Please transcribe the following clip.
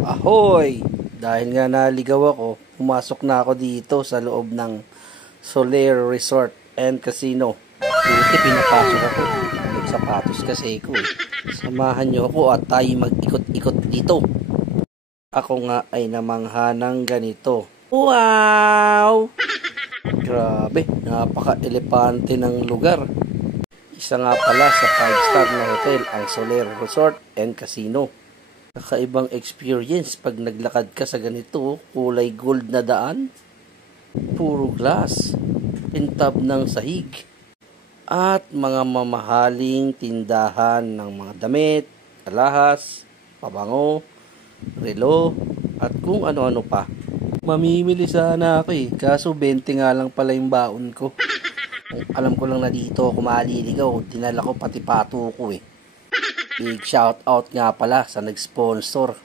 Ahoy! Dahil nga naligaw ako, pumasok na ako dito sa loob ng Soler Resort and Casino. Buti pinapasok ako. Nagsapatos kasi ko. Samahan niyo ako at tayo mag-ikot-ikot dito. Ako nga ay namangha ng ganito. Wow! Grabe, napaka-elepante ng lugar. Isa nga pala sa 5-star na hotel ang Soler Resort and Casino. Kakaibang experience pag naglakad ka sa ganito, kulay gold na daan, puro glass, tintab ng sahig, at mga mamahaling tindahan ng mga damit, alahas, pabango, relo, at kung ano-ano pa. Mamimili sana ako kaso 20 nga lang pala yung baon ko. Alam ko lang na dito ako maliligaw, dinala ko pati pato ko Big shout out nga pala sa nag-sponsor.